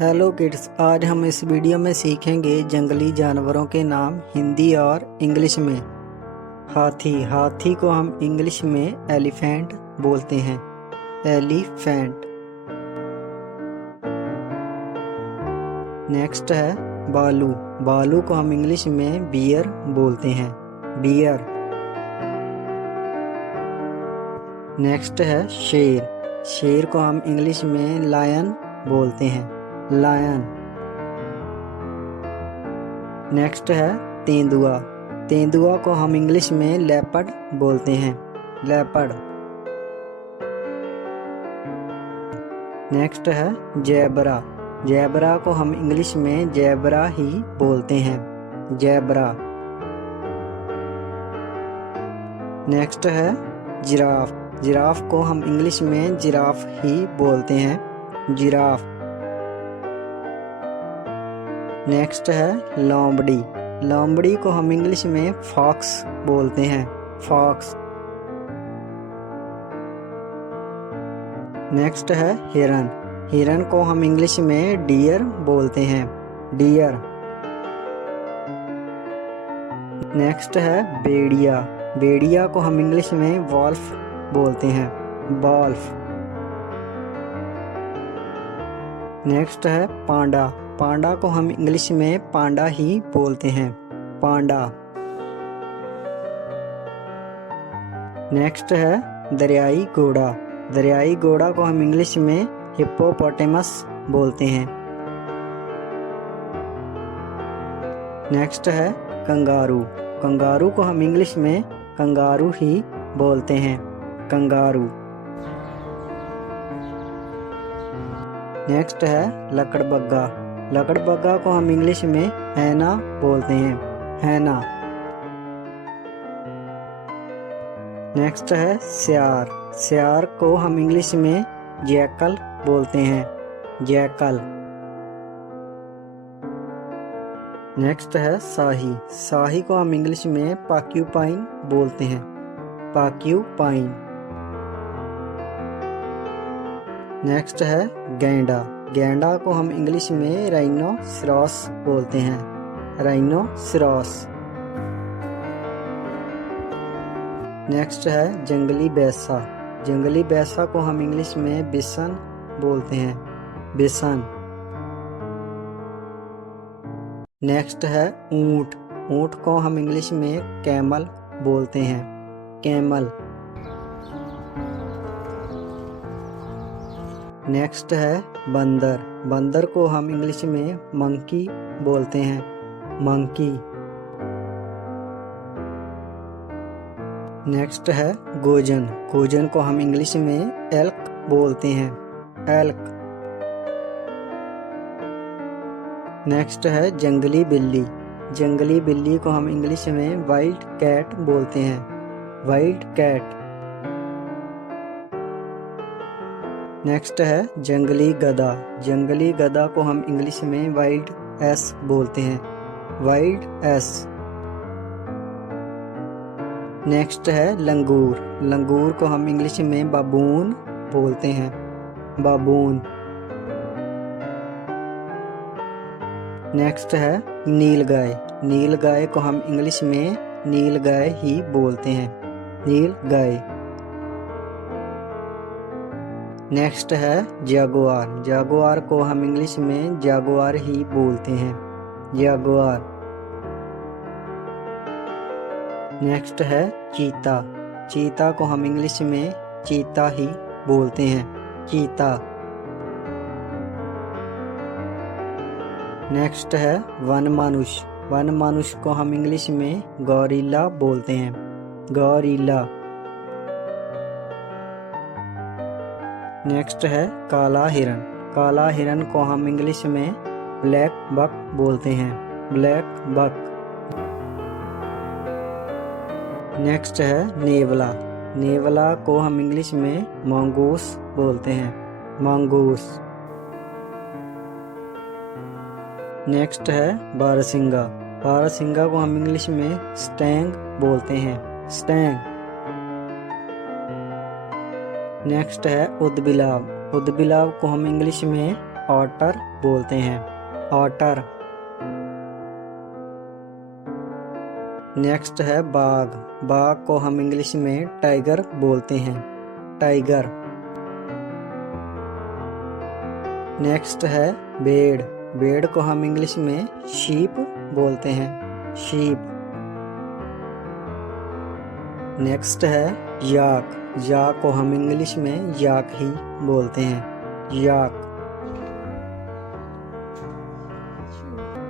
Hello kids, आज हम इस वीडियो में सीखेंगे जंगली जानवरों के नाम हिंदी और इंग्लिश में। हाथी को हम इंग्लिश में एलिफेंट बोलते हैं। एलिफेंट। नेक्स्ट है बालू को हम इंग्लिश में बियर बोलते हैं। बियर। नेक्स्ट है शेर को हम इंग्लिश में लायन बोलते हैं। लायन। नेक्स्ट है तेंदुआ को हम इंग्लिश में लेपर्ड बोलते हैं। लेपर्ड। नेक्स्ट है जेबरा को हम इंग्लिश में जेबरा ही बोलते हैं। जेबरा। नेक्स्ट है जिराफ को हम इंग्लिश में जिराफ ही बोलते हैं। जिराफ। नेक्स्ट है लोमड़ी को हम इंग्लिश में फॉक्स बोलते हैं। फॉक्स। नेक्स्ट है हिरन को हम इंग्लिश में डियर बोलते हैं। डियर। नेक्स्ट है भेड़िया को हम इंग्लिश में वॉल्फ बोलते हैं। वॉल्फ। नेक्स्ट है पांडा को हम इंग्लिश में पांडा ही बोलते हैं। पांडा। नेक्स्ट है दरियाई घोड़ा को हम इंग्लिश में हिप्पोपोटेमस बोलते हैं। नेक्स्ट है कंगारू को हम इंग्लिश में कंगारू ही बोलते हैं। कंगारू। नेक्स्ट है लकड़बग्गा को हम इंग्लिश में हैना बोलते हैं। हैना। नेक्स्ट है सियार को हम इंग्लिश में जैकल बोलते हैं। जैकल। नेक्स्ट है शाही को हम इंग्लिश में पाक्यूपाइन बोलते हैं। पाक्यूपाइन। नेक्स्ट है गैंडा को हम इंग्लिश में राइनोसिरॉस बोलते हैं। राइनोसिरॉस। नेक्स्ट है जंगली बैसा को हम इंग्लिश में बिसन बोलते हैं। बिसन। नेक्स्ट है ऊंट को हम इंग्लिश में कैमल बोलते हैं। कैमल। नेक्स्ट है बंदर को हम इंग्लिश में मंकी बोलते हैं। मंकी। नेक्स्ट है गोजन को हम इंग्लिश में एल्क बोलते हैं। एल्क। नेक्स्ट है जंगली बिल्ली को हम इंग्लिश में वाइल्ड कैट बोलते हैं। Wild cat. नेक्स्ट है जंगली गधा को हम इंग्लिश में वाइल्ड एस बोलते हैं। Wild ass. नेक्स्ट है लंगूर को हम इंग्लिश में बाबून बोलते हैं। बाबून। नेक्स्ट है नीलगाय को हम इंग्लिश में नीलगाय ही बोलते हैं। नीलगाय। नेक्स्ट है जागुआर को हम इंग्लिश में जागुआर ही बोलते हैं। जागुआर। नेक्स्ट है चीता को हम इंग्लिश में चीता ही बोलते हैं। चीता। नेक्स्ट है वन मानुष को हम इंग्लिश में गौरिल्ला बोलते हैं। गौरिल्ला। नेक्स्ट है काला हिरन को हम इंग्लिश में ब्लैक बक बोलते हैं। Black buck. नेक्स्ट है नेवला को हम इंग्लिश में मंगूस बोलते हैं। मंगूस। नेक्स्ट है बारहसिंगा को हम इंग्लिश में स्टैंग बोलते हैं। स्टैंग। नेक्स्ट है उदबिलाव को हम इंग्लिश में ऑटर बोलते हैं, ऑटर। नेक्स्ट है बाघ, बाघ को हम इंग्लिश में टाइगर बोलते हैं, टाइगर। नेक्स्ट है भेड़, भेड़ को हम इंग्लिश में शीप बोलते हैं, शीप। नेक्स्ट है याक, याक को हम इंग्लिश में याक ही बोलते हैं, याक।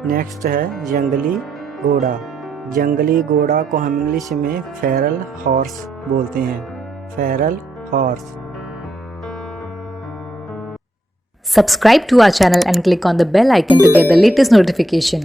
नेक्स्ट है जंगली घोड़ा, जंगली घोड़ा को हम इंग्लिश में फेरल हॉर्स बोलते हैं, Feral horse. Subscribe to our channel and click on the bell icon to get the latest notification.